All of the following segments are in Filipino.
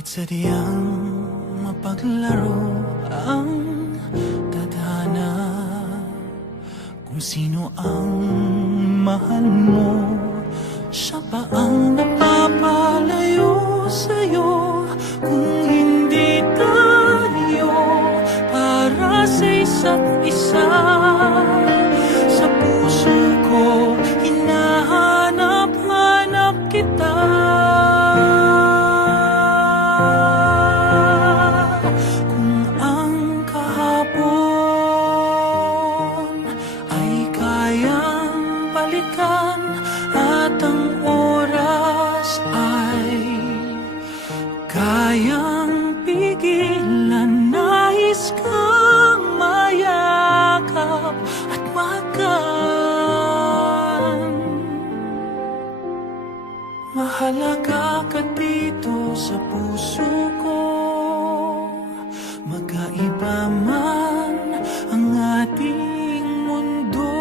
Bakit sadyang mapaglaro ang tadhana? Kung sino ang mahal mo, siya pa ang napapalayo sa'yo. Kung hindi tayo para sa isa't isa, sa puso ko hinahanap-hanap kita. Kung ang kahapon ay kayang balikan at ang oras ay kayang pigilan, nais kang mayakap at magan. Mahalaga ka dito sa puso ko, magkaiba man ang ating mundo.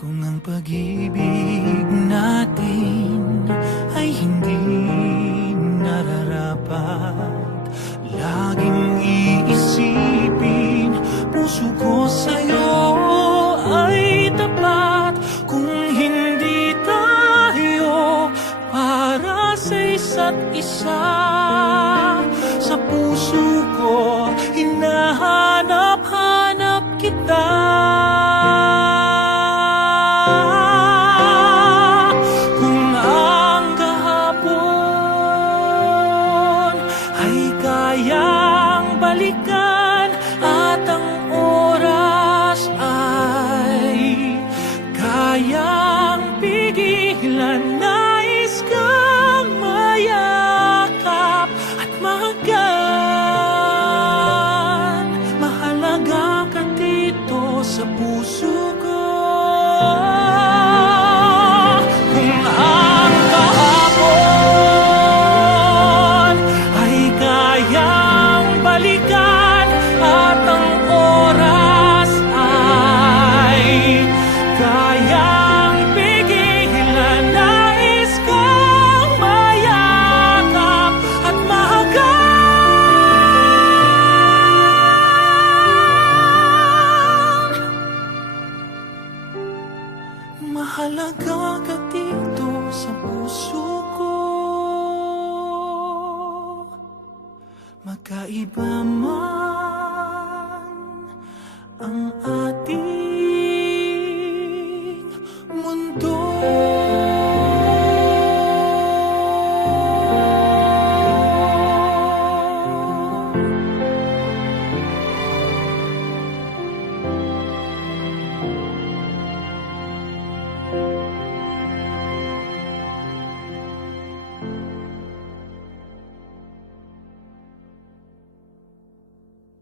Kung ang pag-ibig natin ay hindi nararapat, laging iisipin, puso ko sa'yo ay tapat. Kung hindi tayo para sa isa't isa, sa puso ko hinahanap-hanap kita. Balikan at ang oras ay kayang pigilan, nais kang mayakap at magan. Mahalaga ka dito sa puso ko. Kung ang kahapon ay kayang balikan at ang oras ay kayang pigilan, nais kang mayakap at mahagan. Mahalaga ka dito sa puso ko, magkaiba man ang